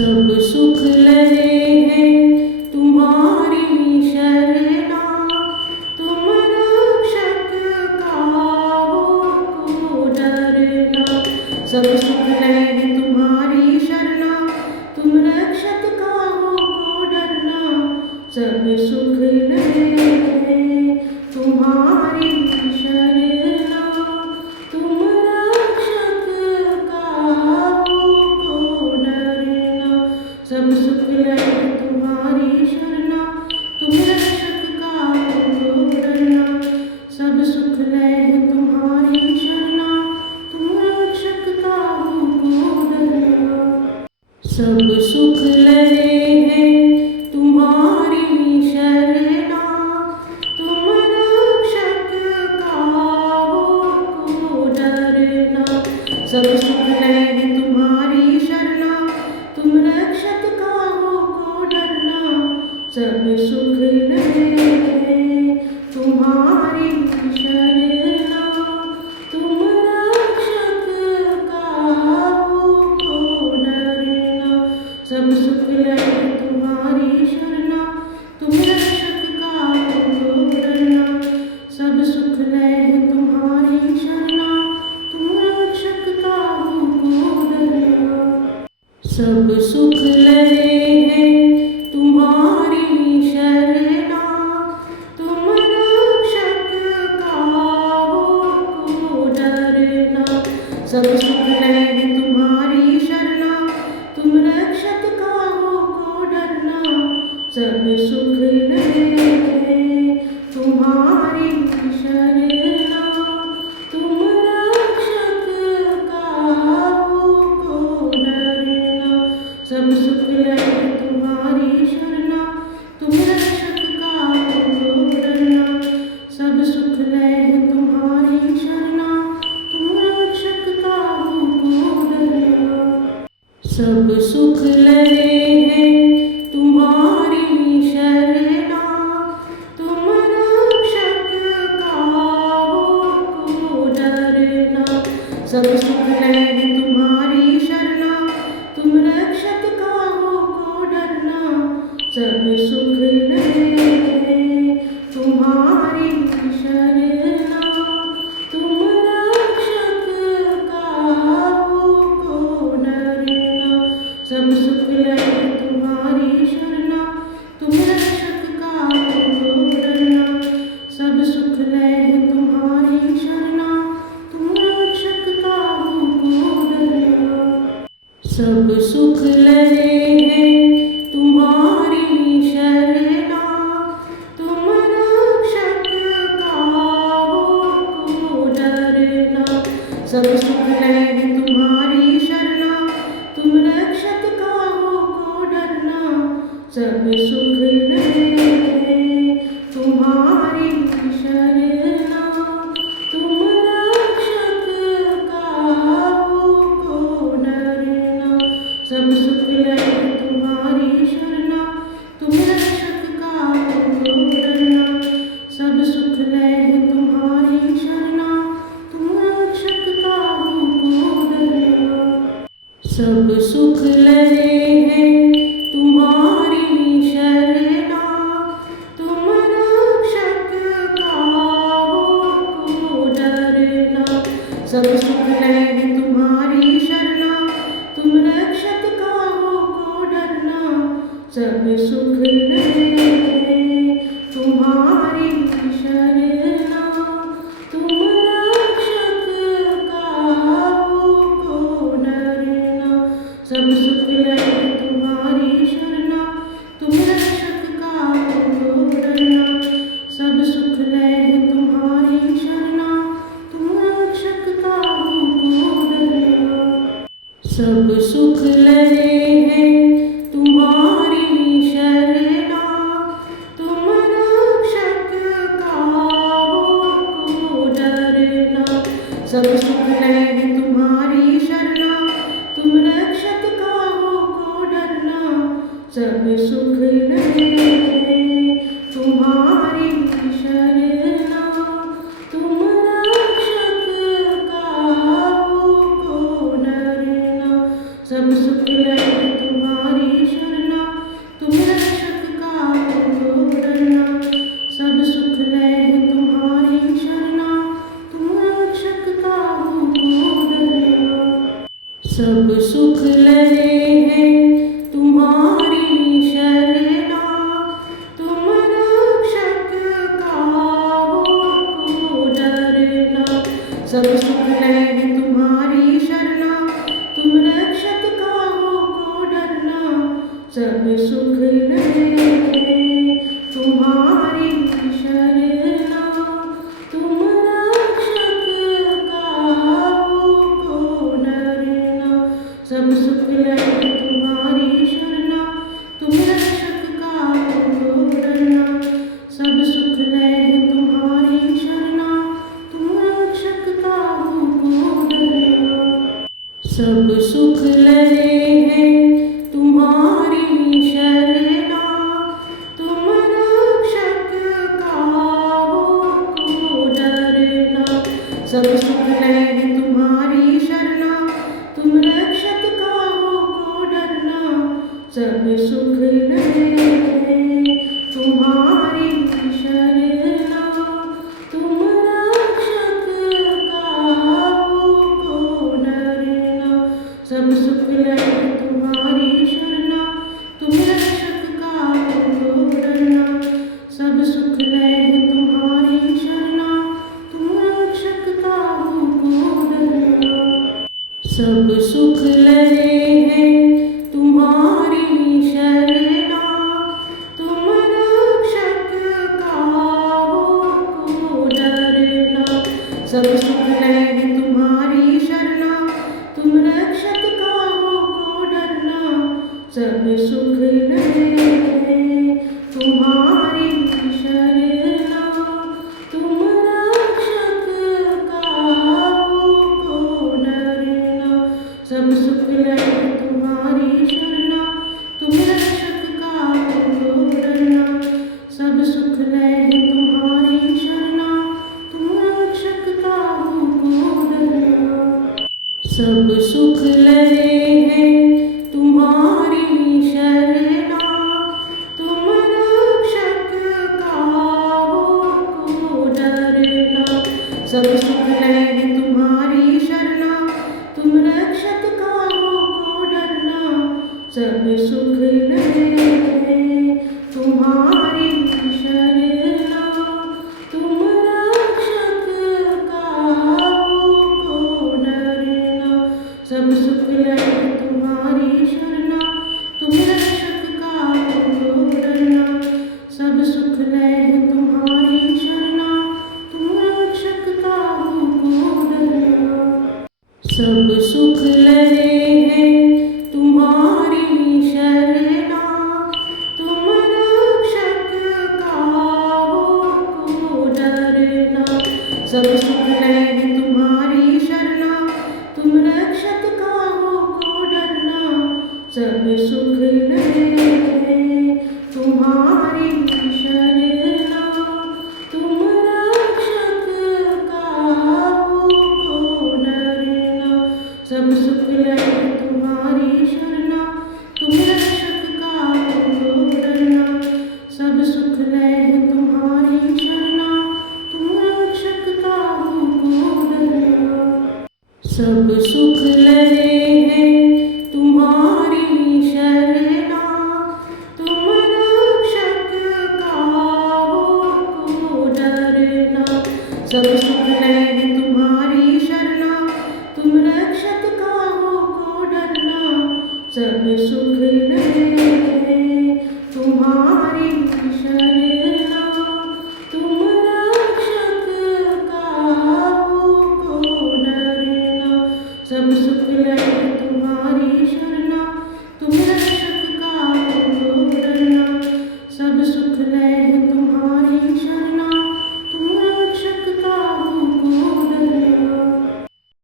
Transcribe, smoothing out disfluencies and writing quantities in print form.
सब सुख लहे हैं तुम्हारी शरणा, तुम रक्षक काहो को डरना। सब सुख लहे हैं तुम्हारी शरणा, तुम रक्षक काहो को डरना। सब सुख लहे हैं तुम्हारी शरणा, तुम रक्षक काहो को डरना। सब सुख लहे तुम्हारी शरणा, तुम रक्षक काहो को डरना। सब सुख लहे तुम्हारी शरणा, तुम रक्षक काहो को डरना। सब सुख लहे हैं तुम्हारी शरणा, तुम रक्षक काहो को डरना। सब सुख लहे तुम्हारी शरणा, तुम रक्षक काहो को डरना। सब सुख लहे तुम्हारी शरणा, तुम रक्षक काहो को डरना। सब सुख लहे तुम्हारी शरणा, तुम रक्षक काहो को डरना। सब सुख लहे तुम्हारी शरणा, तुम रक्षक काहो को डरना। सब सुख लहे हैं तुम्हारी शरणा, तुम रक्षक काहो को डरना। सब सुख लहे तुम्हारी शरणा, तुम रक्षक काहो को डरना। सब सुख लहे तुम्हारी शरणा, तुम रक्षक काहो को डरना। सब सुख लहे तुम्हारी शरणा, तुम रक्षक काहो को डरना। सब सुख लहे तुम्हारी शरणा, तुम रक्षक काहो को डरना। सब सुख लहे हैं तुम्हारी शरणा, तुम रक्षक काहो को डरना। सब सुख लहे तुम्हारी शरणा, तुम रक्षक काहो को डरना। सब सुख लहे तुम्हारी शरणा, तुम रक्षक काहो को डरना। सब सुख लहे तुम्हारी शरणा, तुम रक्षक काहो को डरना। सब सुख लहे तुम्हारी शरणा, तुम रक्षक काहो को डरना। सब सुख लहे हैं तुम्हारी शरणा, तुम रक्षक काहो को डरना। सब सुख लहे तुम्हारी शरणा, तुम रक्षक काहो को डरना। सब सुख लहे तुम्हारी शरणा, तुम रक्षक काहो को डरना। सब सुख लहे तुम्हारी शरणा, तुम रक्षक काहो को डरना। सब सुख लहे तुम्हारी शरणा, तुम रक्षक काहो को डरना। सब सुख लहे हैं तुम्हारी शरणा, तुम रक्षक काहो को डरना। सब सुख लहे तुम्हारी शरणा, तुम रक्षक काहो को डरना। सब सुख लहे तुम्हारी शरणा, तुम रक्षक काहो को डरना। सब सुख लहे तुम्हारी शरणा, तुम रक्षक काहो को डरना। सब सुख लहे तुम्हारी शरणा, तुम रक्षक काहो को डरना। सब सुख लहे हैं तुम्हारी शरणा, तुम रक्षक काहो को डरना। सब सुख लहे तुम्हारी शरणा, तुम रक्षक काहो को डरना। सब सुख लहे तुम्हारी शरणा, तुम रक्षक काहो को डरना। सब सुख लहे तुम्हारी सब सुख लहे तुम्हारी शरणा, तुम रक्षक काहू को डरना। सब सुख लहे तुम्हारी शरणा, तुम रक्षक काहू को डरना। सब सुख लहे तुम्हारी शरणा, तुम रक्षक काहू को डरना। सब सुख लहे तुम्हारी शरणा, तुम रक्षक काहू को डरना। सब सुख लहे तुम्हारी शरणा, तुम रक्षक काहू को डरना। सब सुख लहे तुम्हारी शरणा, तुम रक्षक काहू को डरना। सब सुख लहे तुम्हारी शरणा, तुम रक्षक काहू को डरना। सब सुख लहे तुम्हारी शरणा, तुम रक्षक काहू को डरना। सब सुख लहे तुम्हारी शरणा, तुम रक्षक काहू को डरना। सब सुख लहे तुम्हारी शरणा, तुम रक्षक काहू को डरना। सब सुख लहे तुम्हारी शरणा, तुम रक्षक काहू को डरना। सब सुख लहे तुम्हारी शरणा, तुम रक्षक काहू को डरना। सब सुख लहे तुम्हारी शरणा, तुम रक्षक काहू को डरना। सब सुख लहे तुम्हारी शरणा, तुम रक्षक काहू को डरना। सब सुख लहे तुम्हारी शरणा, तुम रक्षक काहू को डरना। सब सुख लहे तुम्हारी शरणा, तुम रक्षक काहू को डरना। सब सुख लहे तुम्हारी शरणा, तुम रक्षक काहू को डरना। सब सुख लहे तुम्हारी शरणा, तुम रक्षक काहू को डरना। सब सुख लहे तुम्हारी शरणा, तुम रक्षक काहू को डरना। सब सुख लहे तुम्हारी शरणा, तुम रक्षक काहू को डरना। सब सुख लहे